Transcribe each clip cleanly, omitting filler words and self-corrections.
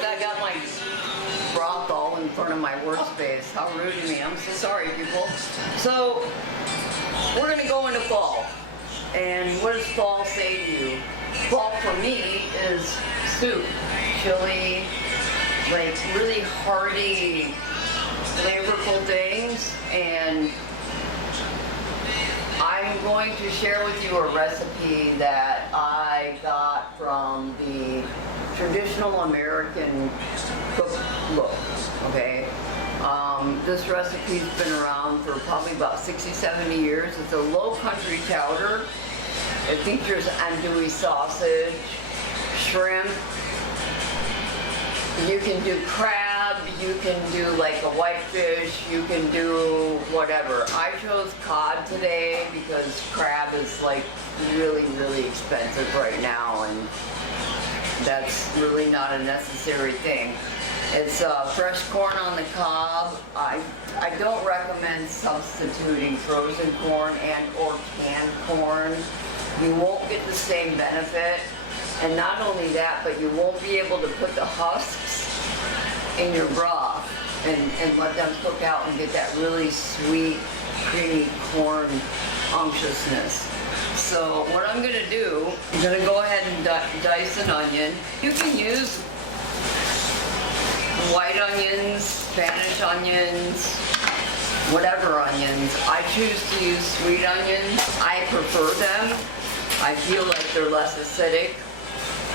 look, I got my broth all in front of my workspace. How rude of me. I'm so sorry, people. So, we're gonna go into fall. And what does fall say to you? Fall for me is soup. Chili, like really hearty, flavorful things. And I'm going to share with you a recipe that I got from the traditional American cookbook, okay? This recipe's been around for probably about 60, 70 years. It's a low country chowder. It features andouille sausage, shrimp. You can do crab, you can do like a whitefish, you can do whatever. I chose cod today because crab is like really, really expensive right now, and that's really not a necessary thing. It's fresh corn on the cob. I don't recommend substituting frozen corn and or canned corn. You won't get the same benefit. And not only that, but you won't be able to put the husks in your broth and let them cook out and get that really sweet, creamy corn unctuousness. So what I'm gonna do, I'm gonna go ahead and dice an onion. You can use white onions, Spanish onions, whatever onions. I choose to use sweet onions. I prefer them. I feel like they're less acidic.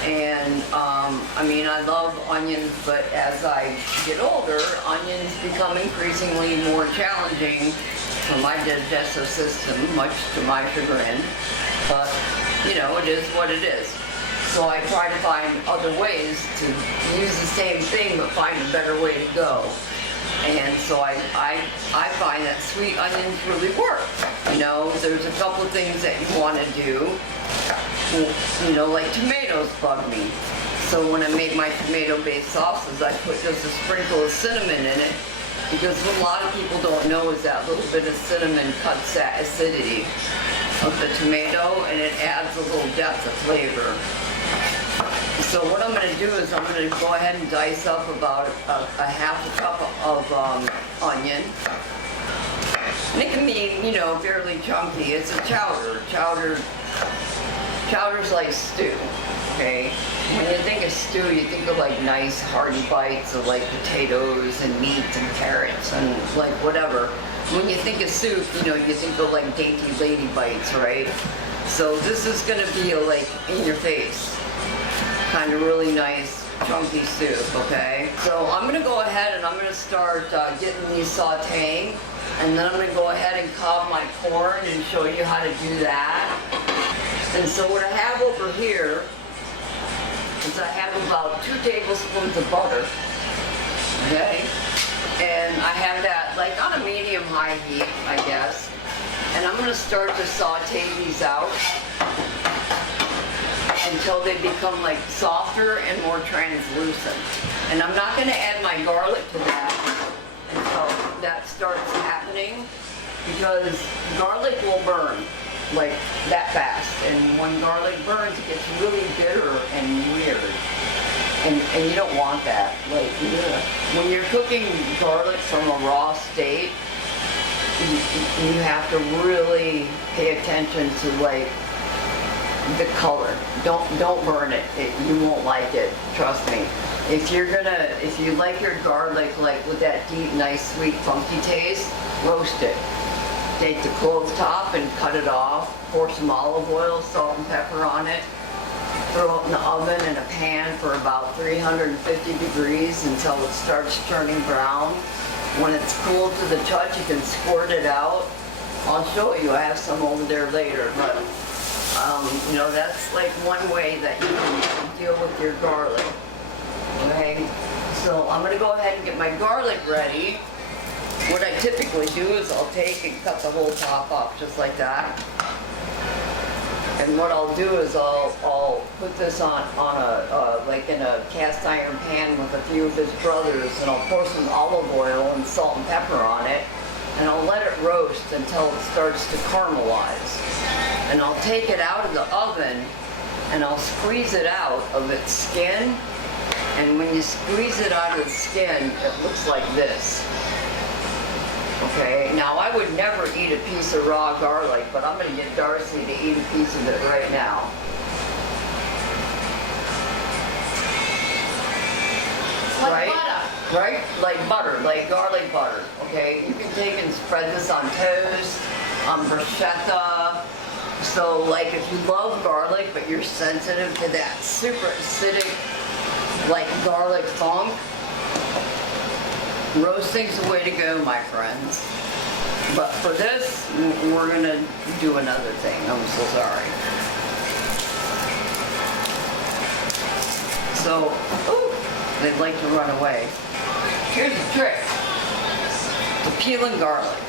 And I mean, I love onions, but as I get older, onions become increasingly more challenging for my digestive system, much to my chagrin. But, you know, it is what it is. So I try to find other ways to use the same thing, but find a better way to go. And so I find that sweet onions really work. You know, there's a couple things that you want to do. You know, like tomatoes bug me. So when I make my tomato-based sauces, I put just a sprinkle of cinnamon in it, because what a lot of people don't know is that little bit of cinnamon cuts that acidity of the tomato, and it adds a little depth of flavor. So what I'm going to do is I'm going to go ahead and dice up about a half a cup of onion. And it can be, you know, fairly chunky. It's a chowder. Chowder's like stew, okay? When you think of stew, you think of like nice hearty bites of like potatoes and meat and carrots and like whatever. When you think of soup, you know, you think of like dainty lady bites, right? So this is gonna be a like in your face, kind of really nice chunky soup, okay? So I'm gonna go ahead and I'm gonna start getting these sauteing, and then I'm gonna go ahead and cob my corn and show you how to do that. And so what I have over here is I have about 2 tablespoons of butter, okay? And I have that like on a medium-high heat, I guess. And I'm gonna start to saute these out until they become like softer and more translucent. And I'm not gonna add my garlic to that until that starts happening, because garlic will burn like that fast, and when garlic burns, it gets really bitter and weird, and you don't want that. Like, when you're cooking garlic from a raw state, you have to really pay attention to like the color. Don't burn it. You won't like it, trust me. If you like your garlic like with that deep, nice, sweet, funky taste, roast it. Take the clove top and cut it off, pour some olive oil, salt and pepper on it, throw it in the oven in a pan for about 350 degrees until it starts turning brown. When it's cool to the touch, you can squirt it out. I'll show you, I have some over there later, but you know, that's like one way that you can deal with your garlic, okay? So I'm gonna go ahead and get my garlic ready. What I typically do is I'll take and cut the whole top off just like that. And what I'll do is I'll put this on a like in a cast iron pan with a few of his brothers, and I'll pour some olive oil and salt and pepper on it, and I'll let it roast until it starts to caramelize. And I'll take it out of the oven and I'll squeeze it out of its skin And when you squeeze it out of the skin, it looks like this. Okay, now I would never eat a piece of raw garlic, but I'm gonna get Darcy to eat a piece of it right now. Like right? butter. Right? Like butter, like garlic butter, okay? You can take and spread this on toast, on bruschetta. So like if you love garlic, but you're sensitive to that super acidic, like garlic funk, roasting's the way to go, my friends. But for this, we're gonna do another thing. I'm so sorry. So, ooh, they'd like to run away. Here's the trick to peeling garlic.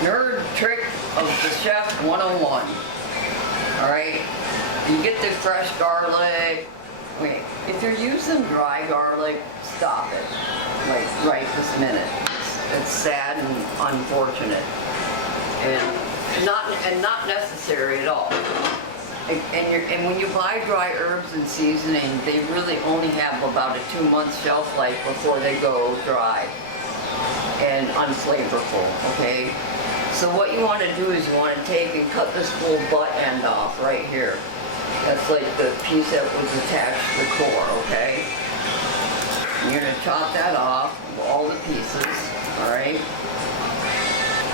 Nerd trick of the chef 101. All right, you get the fresh garlic. Wait, if you're using dry garlic, stop it. Like right this minute. It's sad and unfortunate, and not necessary at all. And when you buy dry herbs and seasoning, they really only have about a 2-month shelf life before they go dry and unflavorful. Okay. So what you want to do is you want to take and cut this little butt end off right here. That's like the piece that was attached to the core, okay? And you're going to chop that off, all the pieces, all right?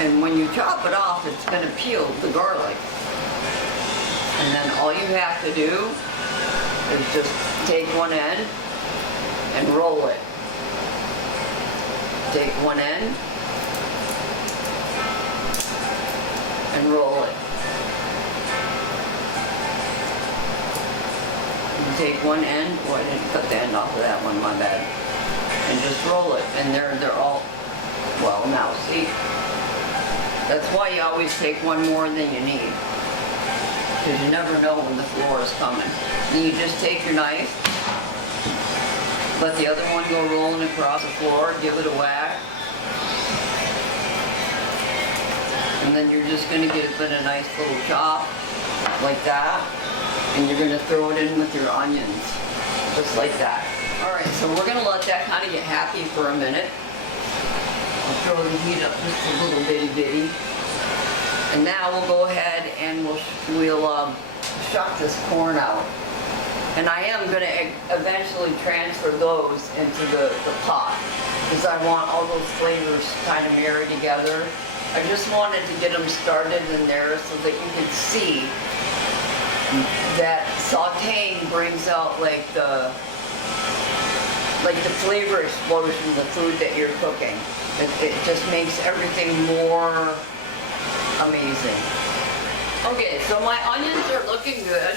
And when you chop it off, it's going to peel the garlic. And then all you have to do is just take one end and roll it. Take one end and roll it. You take one end, oh, I didn't cut the end off of that one, my bad. And just roll it, and they're all, well, now see, that's why you always take one more than you need, because you never know when the floor is coming. Then you just take your knife, let the other one go rolling across the floor, give it a whack, and then you're just going to give it a nice little chop, like that, and you're going to throw it in with your onions, just like that. Alright, so we're going to let that kind of get happy for a minute. I'll throw the heat up just a little bitty. And now we'll go ahead and we'll shuck this corn out. And I am going to eventually transfer those into the pot, because I want all those flavors kind of marry together. I just wanted to get them started in there so that you could see that sauteing brings out like the flavor explosion of the food that you're cooking. It just makes everything more amazing. Okay, so my onions are looking good.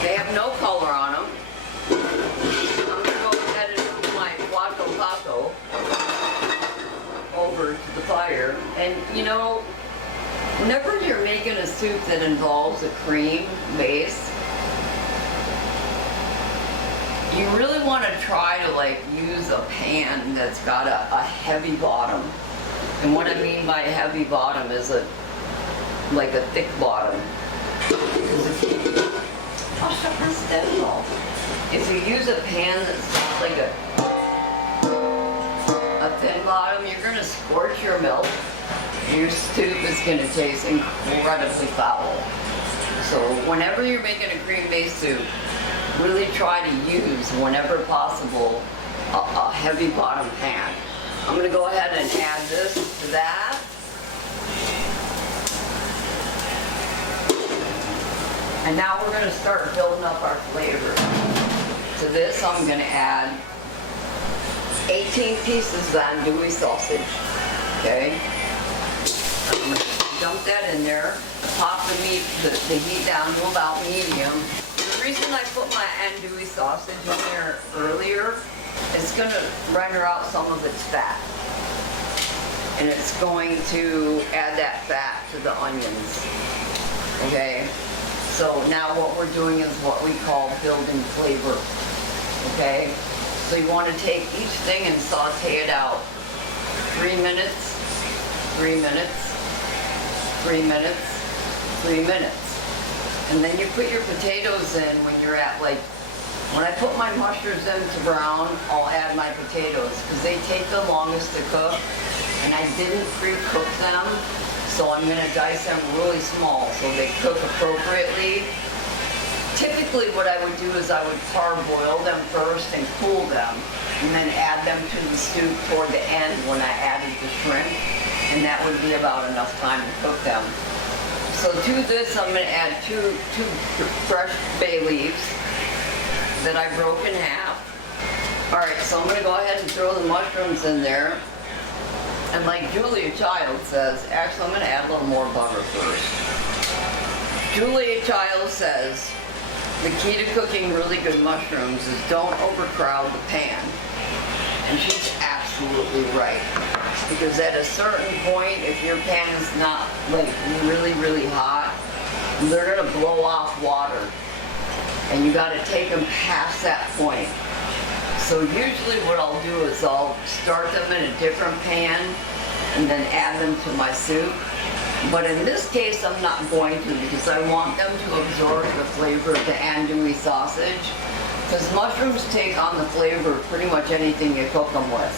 They have no color on them. I'm gonna go ahead and move my guaco paco over to the fire. And you know, whenever you're making a soup that involves a cream base, you really want to try to like use a pan that's got a heavy bottom. And what I mean by a heavy bottom is like a thick bottom. I'll shut my stove off. If you use a pan that's like a thin bottom, you're going to scorch your milk. Your soup is going to taste incredibly foul. So whenever you're making a cream-based soup, really try to use, whenever possible, a heavy bottom pan. I'm going to go ahead and add this to that. And now we're going to start building up our flavor. To this, I'm going to add 18 pieces of andouille sausage. Okay? I'm going to dump that in there. Pop the heat down to about medium. The reason I put my andouille sausage in there earlier, it's going to render out some of its fat. And it's going to add that fat to the onions. Okay? So now what we're doing is what we call building flavor. Okay? So you want to take each thing and saute it out. 3 minutes, 3 minutes, 3 minutes, 3 minutes. And then you put your potatoes in when you're at like, when I put my mushrooms in to brown, I'll add my potatoes because they take the longest to cook. And I didn't pre-cook them, so I'm gonna dice them really small so they cook appropriately. Typically what I would do is I would parboil them first and cool them, and then add them to the soup toward the end when I added the shrimp, and that would be about enough time to cook them. So to this I'm gonna add two fresh bay leaves that I broke in half. All right, so I'm gonna go ahead and throw the mushrooms in there. And like Julia Child says, actually I'm gonna add a little more butter first. Julia Child says, the key to cooking really good mushrooms is don't overcrowd the pan. And she's absolutely right. Because at a certain point, if your pan is not like really, really hot, they're gonna blow off water. And you gotta take them past that point. So usually what I'll do is I'll start them in a different pan and then add them to my soup. But in this case, I'm not going to because I want them to absorb the flavor of the andouille sausage. Because mushrooms take on the flavor of pretty much anything you cook them with.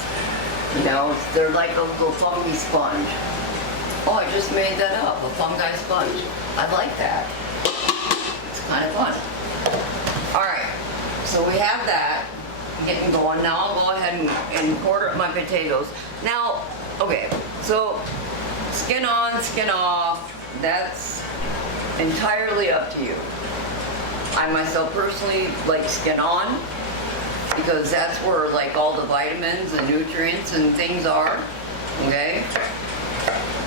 You know, they're like a little fungi sponge. Oh, I just made that up, a fungi sponge. I like that. It's kind of fun. All right, so we have that getting going. Now I'll go ahead and quarter up my potatoes. Now, okay, so skin on, skin off, that's entirely up to you. I myself personally like skin on because that's where like all the vitamins and nutrients and things are, okay?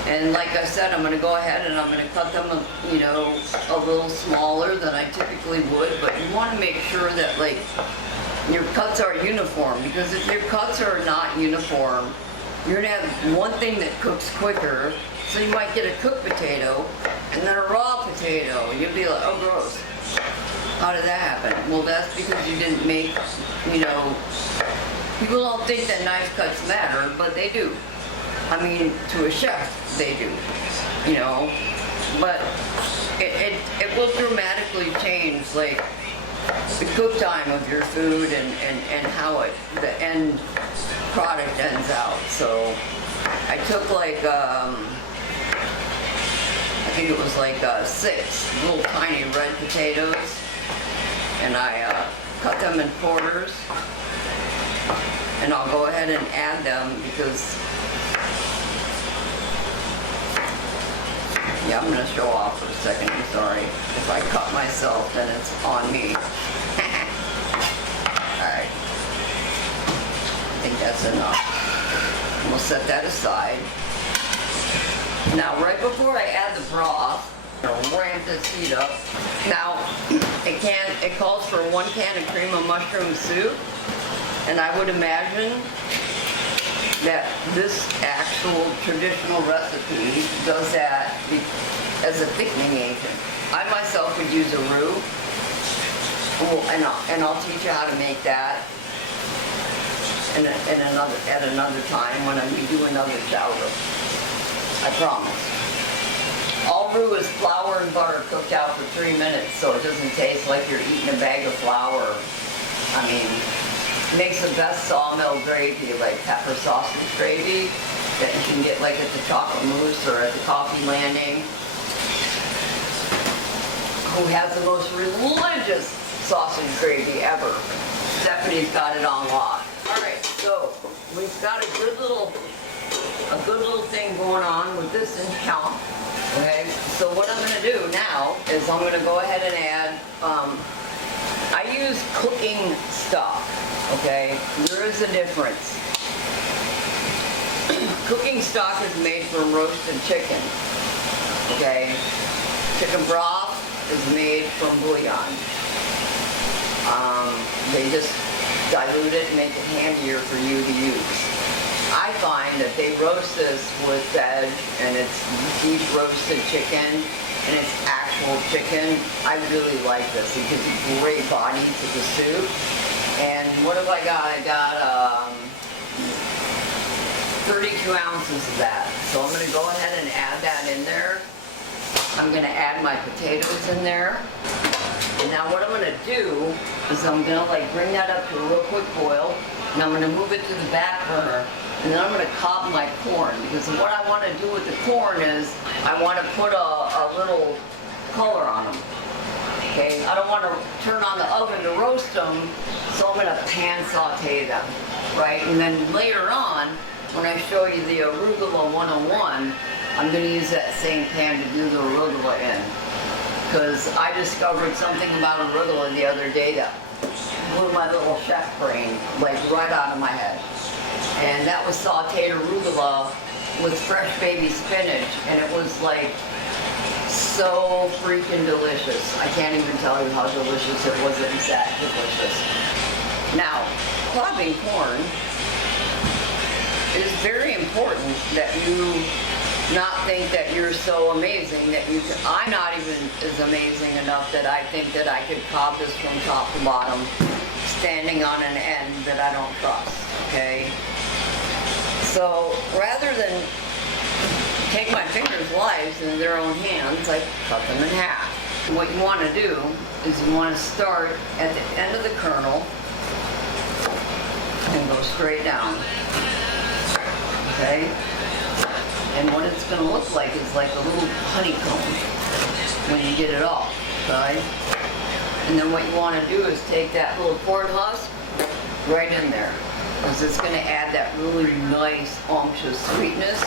And like I said, I'm gonna go ahead and I'm gonna cut them, you know, a little smaller than I typically would, but you wanna make sure that like your cuts are uniform, because if your cuts are not uniform, you're gonna have one thing that cooks quicker, so you might get a cooked potato and then a raw potato. You'll be like, oh gross. How did that happen? Well, that's because you didn't make, you know, people don't think that knife cuts matter, but they do. I mean, to a chef, they do, you know, but it will dramatically change, like, the cook time of your food and how the end product ends out. So I took like, I think it was like 6 little tiny red potatoes, and I cut them in quarters, and I'll go ahead and add them because, yeah, I'm gonna show off for a second, I'm sorry. If I cut myself, then it's on me. Alright. I think that's enough. We'll set that aside. Now, right before I add the broth, I'm gonna ramp this heat up. Now, it calls for 1 can of cream of mushroom soup, and I would imagine that this actual traditional recipe does that as a thickening agent. I myself would use a roux, and I'll teach you how to make that at another time when we do another chowder. I promise. All roux is flour and butter cooked out for 3 minutes, so it doesn't taste like you're eating a bag of flour. I mean, makes the best sawmill gravy, like pepper sausage gravy, that you can get like at the Chocolate Moose or at the Coffee Landing. Who has the most religious sausage gravy ever? Stephanie's got it on lock. All right, so we've got a good little thing going on with this in count. Okay, so what I'm gonna do now is I'm gonna go ahead and add, I use cooking stock. Okay, there is a difference. Cooking stock is made from roasted chicken. Okay, chicken broth is made from bouillon. They just dilute it and make it handier for you to use. I find that they roast this with veg, and it's deep roasted chicken, and it's actual chicken. I really like this. It gives a great body to the soup. And what have I got? I got 32 ounces of that. So I'm gonna go ahead and add that in there. I'm gonna add my potatoes in there. And now what I'm gonna do is I'm gonna like bring that up to a real quick boil, and I'm gonna move it to the back burner. And then I'm gonna cob my corn, because what I wanna do with the corn is I wanna put a little color on them. Okay, I don't wanna turn on the oven to roast them, so I'm gonna pan saute them, right? And then later on, when I show you the arugula 101, I'm gonna use that same pan to do the arugula in. Because I discovered something about arugula the other day that blew my little chef brain like right out of my head. And that was sauteed arugula with fresh baby spinach, and it was like so freaking delicious. I can't even tell you how delicious it was. It was that delicious. Now, cobbing corn is very important that you not think that you're so amazing that you can. I'm not even as amazing enough that I think that I could cob this from top to bottom, standing on an end that I don't trust, okay? So rather than take my fingers' lives into their own hands, I cut them in half. What you want to do is you want to start at the end of the kernel and go straight down, okay? And what it's going to look like is like a little honeycomb when you get it off, okay? And then what you want to do is take that little corn husk right in there, because it's going to add that really nice, unctuous sweetness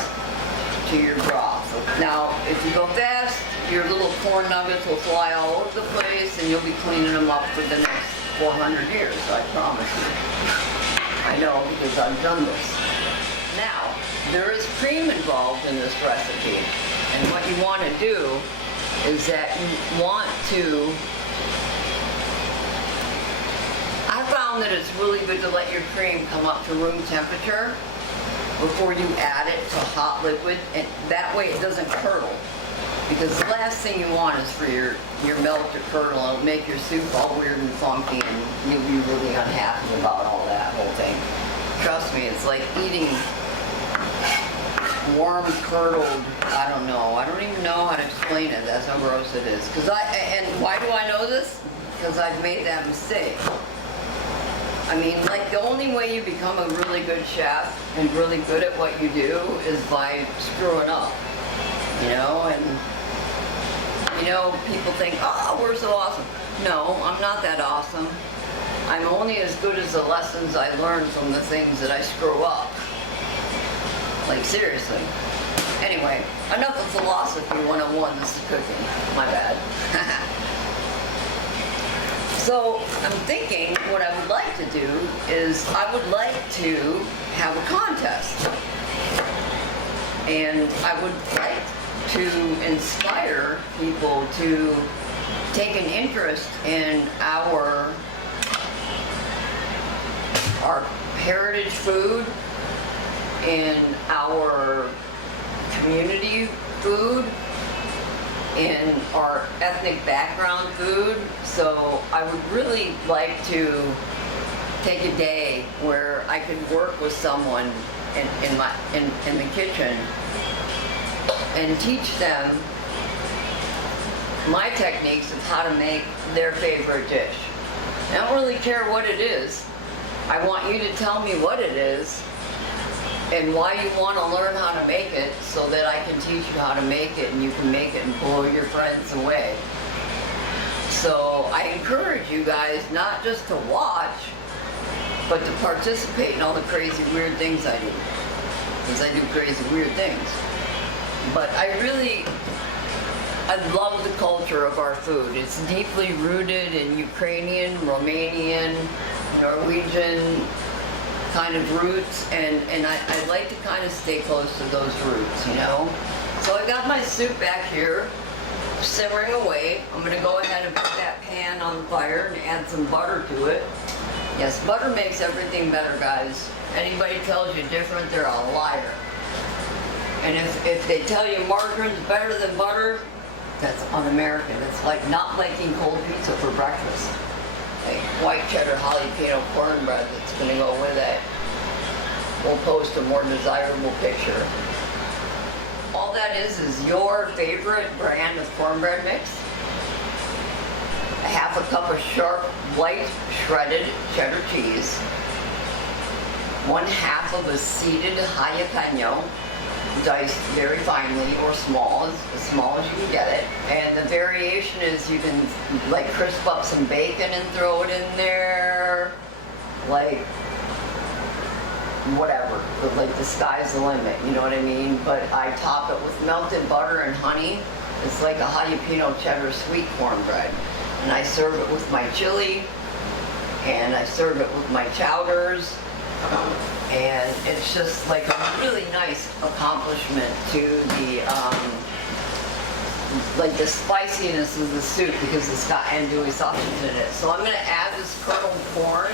to your broth. Now, if you go fast, your little corn nuggets will fly all over the place, and you'll be cleaning them up for the next 400 years, I promise you. I know, because I've done this. Now, there is cream involved in this recipe, and what you want to do is that you want to, I found that it's really good to let your cream come up to room temperature before you add it to hot liquid, and that way it doesn't curdle. Because the last thing you want is for your milk to curdle. It'll make your soup all weird and funky, and you'll be really unhappy about all that whole thing. Trust me, it's like eating warm curdled, I don't even know how to explain it. That's how gross it is. And why do I know this? Because I've made that mistake. I mean, like, the only way you become a really good chef and really good at what you do is by screwing up, you know? And, you know, people think, oh, we're so awesome. No, I'm not that awesome. I'm only as good as the lessons I learned from the things that I screw up. Like, seriously. Anyway, enough of philosophy 101. This is cooking. My bad. So, I'm thinking what I would like to do is I would like to have a contest. And I would like to inspire people to take an interest in our heritage food, in our community food, in our ethnic background food. So I would really like to take a day where I could work with someone in the kitchen and teach them my techniques of how to make their favorite dish. I don't really care what it is. I want you to tell me what it is and why you want to learn how to make it, so that I can teach you how to make it and you can make it and blow your friends away. So I encourage you guys not just to watch, but to participate in all the crazy weird things I do. Because I do crazy weird things. But I love the culture of our food. It's deeply rooted in Ukrainian, Romanian, Norwegian kind of roots, and I like to kind of stay close to those roots, you know? So I got my soup back here, simmering away. I'm gonna go ahead and put that pan on the fire and add some butter to it. Yes, butter makes everything better, guys. Anybody tells you different, they're a liar. And if they tell you margarine's better than butter, that's un-American. It's like not liking cold pizza for breakfast. Like white cheddar jalapeno cornbread that's going to go with it. We'll post a more desirable picture. All that is your favorite brand of cornbread mix, a half a cup of sharp, light, shredded cheddar cheese, 1/2 of a seeded jalapeno, diced very finely or small, as small as you can get it. And the variation is you can like crisp up some bacon and throw it in there, like whatever, but like the sky's the limit, you know what I mean? But I top it with melted butter and honey. It's like a jalapeno cheddar sweet cornbread. And I serve it with my chili, and I serve it with my chowders. And it's just like a really nice accomplishment to the like the spiciness of the soup, because it's got andouille sausage in it. So I'm going to add this curdled corn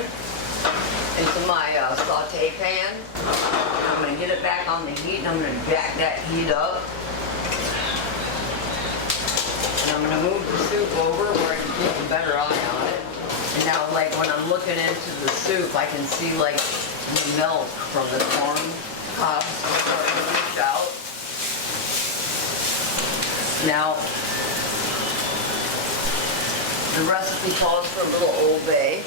into my saute pan. I'm going to get it back on the heat, and I'm going to jack that heat up. And I'm going to move the soup over where I can keep a better eye on it. And now, like, when I'm looking into the soup, I can see, like, the milk from the corn cobs starting to push out. Now, the recipe calls for a little Old Bay,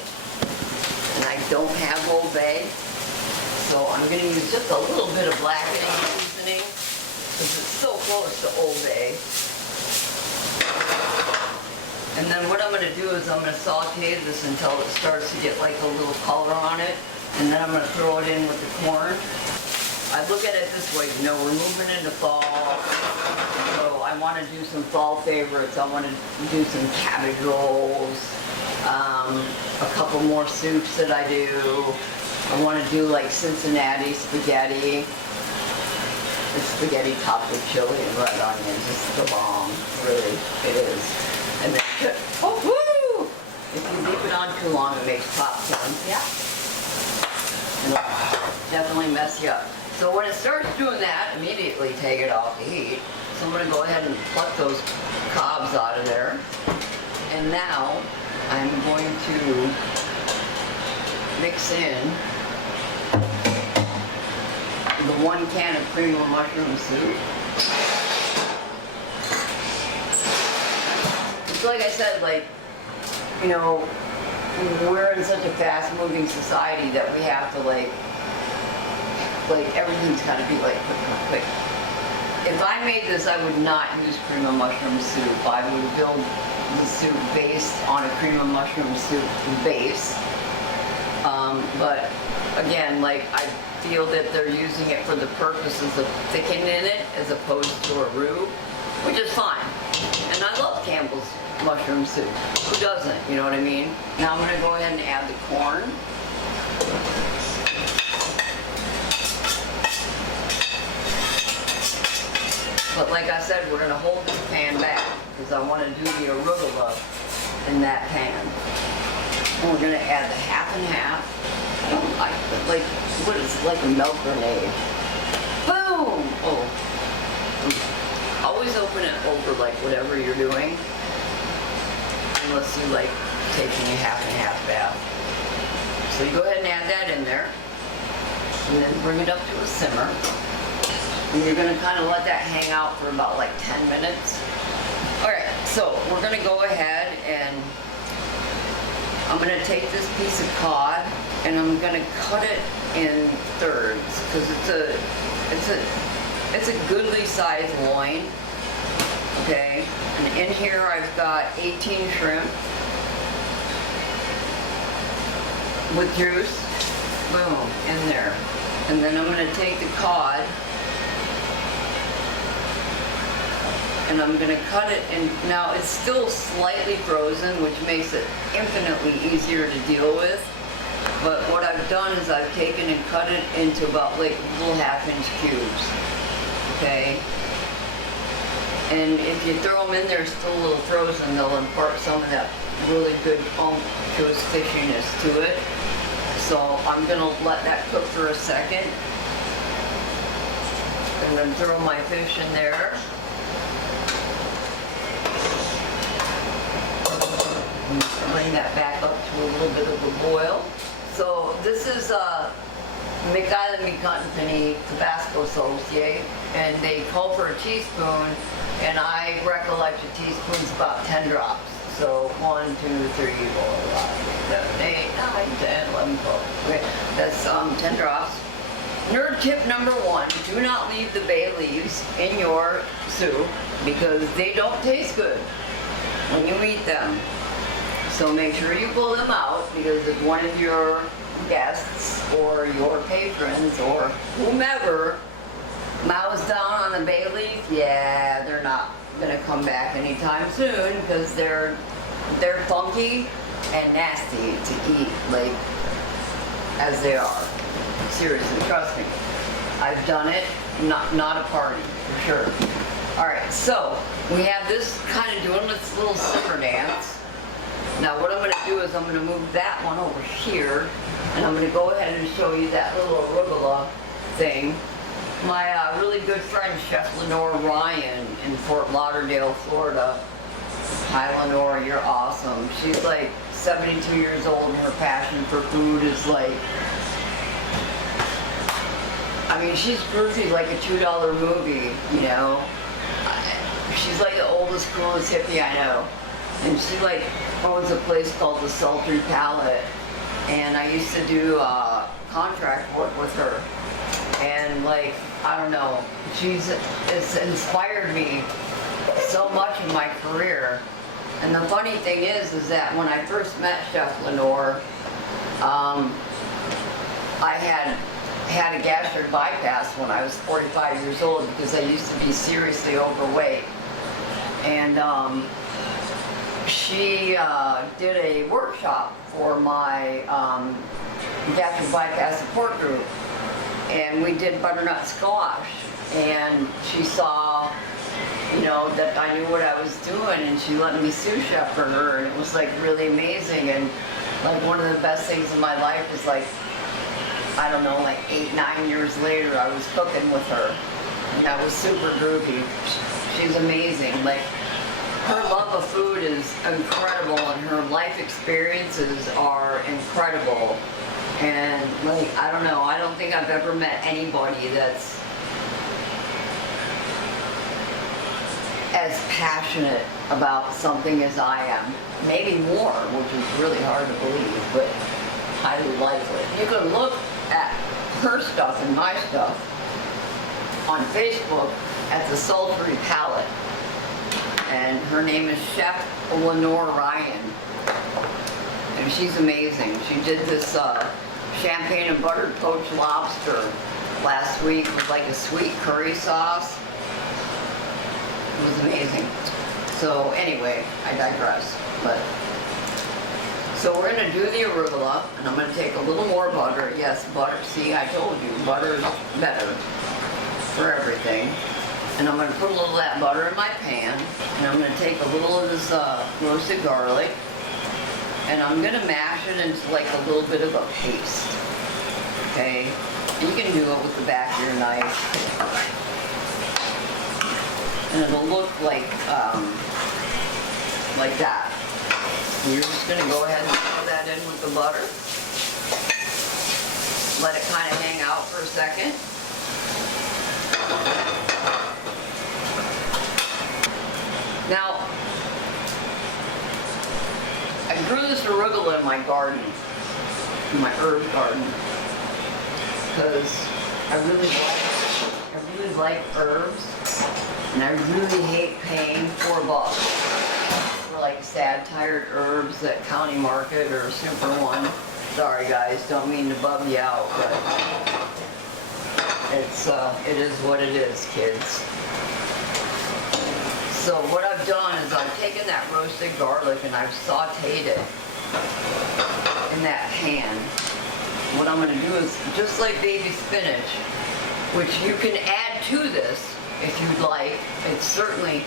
and I don't have Old Bay, so I'm going to use just a little bit of blackening seasoning, because it's so close to Old Bay. And then what I'm going to do is I'm going to saute this until it starts to get like a little color on it. And then I'm going to throw it in with the corn. I look at it this way, you know, we're moving into fall. So I want to do some fall favorites. I want to do some cabbage rolls, a couple more soups that I do. I want to do like Cincinnati spaghetti. It's spaghetti topped with chili and red onions. It's the bomb, really, it is. And then, oh, woo! If you leave it on too long, it makes popcorn. Yeah. It'll definitely mess you up. So when it starts doing that, immediately take it off the heat. So I'm going to go ahead and pluck those cobs out of there. And now I'm going to mix in the 1 can of cream of mushroom soup. So like I said, like, you know, we're in such a fast-moving society that we have to like everything's got to be like quick. If I made this, I would not use cream of mushroom soup. I would build the soup based on a cream of mushroom soup base. But again, like I feel that they're using it for the purposes of thickening it as opposed to a roux, which is fine. And I love Campbell's mushroom soup. Who doesn't? You know what I mean? Now I'm going to go ahead and add the corn. But like I said, we're going to hold this pan back because I want to do the arugula in that pan. And we're going to add the half and half. I don't like what is it, like a milk grenade. Boom! Oh. Always open it over like whatever you're doing. Unless you like taking a half and half bath. So you go ahead and add that in there. And then bring it up to a simmer. And you're going to kind of let that hang out for about like 10 minutes. Alright, so we're going to go ahead and I'm going to take this piece of cod and I'm going to cut it in thirds because it's a goodly sized loin. Okay, and in here I've got 18 shrimp with juice. Boom, in there. And then I'm going to take the cod and I'm going to cut it, and now it's still slightly frozen, which makes it infinitely easier to deal with. But what I've done is I've taken and cut it into about like little 1/2-inch cubes. Okay? And if you throw them in there still a little frozen, they'll impart some of that really good unctuous fishiness to it. So I'm going to let that cook for a second. And then throw my fish in there. And bring that back up to a little bit of a boil. So this is McIsland Meat Company Tabasco sauce, yay. And they call for a teaspoon, and I recollect a teaspoon's about 10 drops. So 1, 2, 3, 4, 5, 6, 7, 8, 9, 10, 11, 12. Okay, that's 10 drops. Nerd tip number 1, do not leave the bay leaves in your soup because they don't taste good when you eat them. So make sure you pull them out, because if one of your guests or your patrons or whomever mows down on the bay leaf, yeah, they're not gonna come back anytime soon because they're funky and nasty to eat, like, as they are. Seriously, trust me. I've done it, not a party, for sure. All right, so we have this kind of doing this little simmer dance. Now what I'm gonna do is I'm gonna move that one over here, and I'm gonna go ahead and show you that little arugula thing. My really good friend, Chef Lenore Ryan in Fort Lauderdale, Florida. Hi Lenore, you're awesome. She's like 72 years old and her passion for food is like, I mean, she's groovy like a $2 movie, you know. She's like the oldest, coolest hippie I know. And she like owns a place called the Sultry Palette. And I used to do contract work with her. And like, I don't know, it's inspired me so much in my career. And the funny thing is that when I first met Chef Lenore, I had a gastric bypass when I was 45 years old because I used to be seriously overweight. And she did a workshop for my gastric bypass support group. And we did butternut squash. And she saw, you know, that I knew what I was doing, and she let me sous chef for her, and it was like really amazing. And like one of the best things in my life is like, I don't know, like 8, 9 years later, I was cooking with her, and that was super groovy. She's amazing. Like, her love of food is incredible, and her life experiences are incredible. And like, I don't know, I don't think I've ever met anybody that's as passionate about something as I am. Maybe more, which is really hard to believe, but highly likely. You can look at her stuff and my stuff on Facebook at the Sultry Palette. And her name is Chef Lenore Ryan. And she's amazing. She did this champagne and buttered poached lobster last week with like a sweet curry sauce. It was amazing. So anyway, I digress. So we're gonna do the arugula, and I'm gonna take a little more butter. Yes, butter. See, I told you, butter is better for everything. And I'm gonna put a little of that butter in my pan, and I'm gonna take a little of this roasted garlic, and I'm gonna mash it into like a little bit of a paste. Okay? And you can do it with the back of your knife. And it'll look like that. And you're just gonna go ahead and throw that in with the butter. Let it kind of hang out for a second. Now, I grew this arugula in my garden, in my herb garden, because I really like herbs, and I really hate paying $4 for like sad, tired herbs at County Market or Super One. Sorry guys, don't mean to bum you out, but it is what it is, kids. So what I've done is I've taken that roasted garlic and I've sauteed it in that pan. What I'm going to do is, just like baby spinach, which you can add to this if you'd like. It's certainly,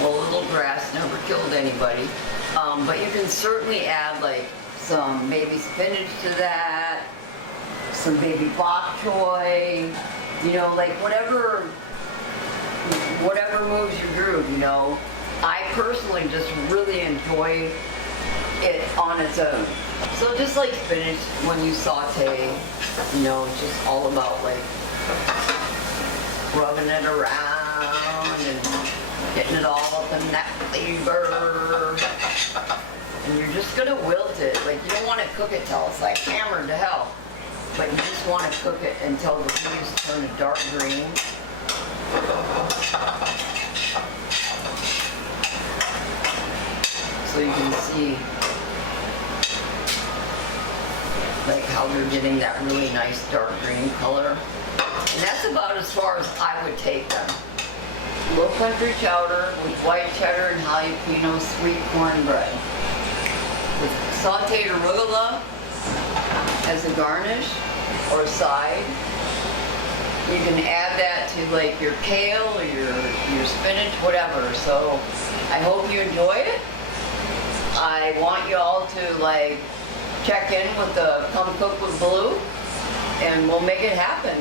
well, little grass never killed anybody. But you can certainly add like some baby spinach to that, some baby bok choy, you know, like whatever moves your groove, you know. I personally just really enjoy it on its own. So just like spinach, when you saute, you know, it's just all about like rubbing it around and getting it all up in that flavor. And you're just gonna wilt it. Like, you don't want to cook it till it's like hammered to hell. But you just want to cook it until the leaves turn a dark green. So you can see like how they're getting that really nice dark green color. And that's about as far as I would take them. Low country chowder with white cheddar and jalapeno sweet cornbread. With sauteed arugula as a garnish or a side. You can add that to like your kale or your spinach, whatever. So I hope you enjoy it. I want you all to like check in with the Come Cook with Blue and we'll make it happen.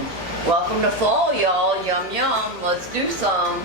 Welcome to fall, y'all. Yum, yum. Let's do some.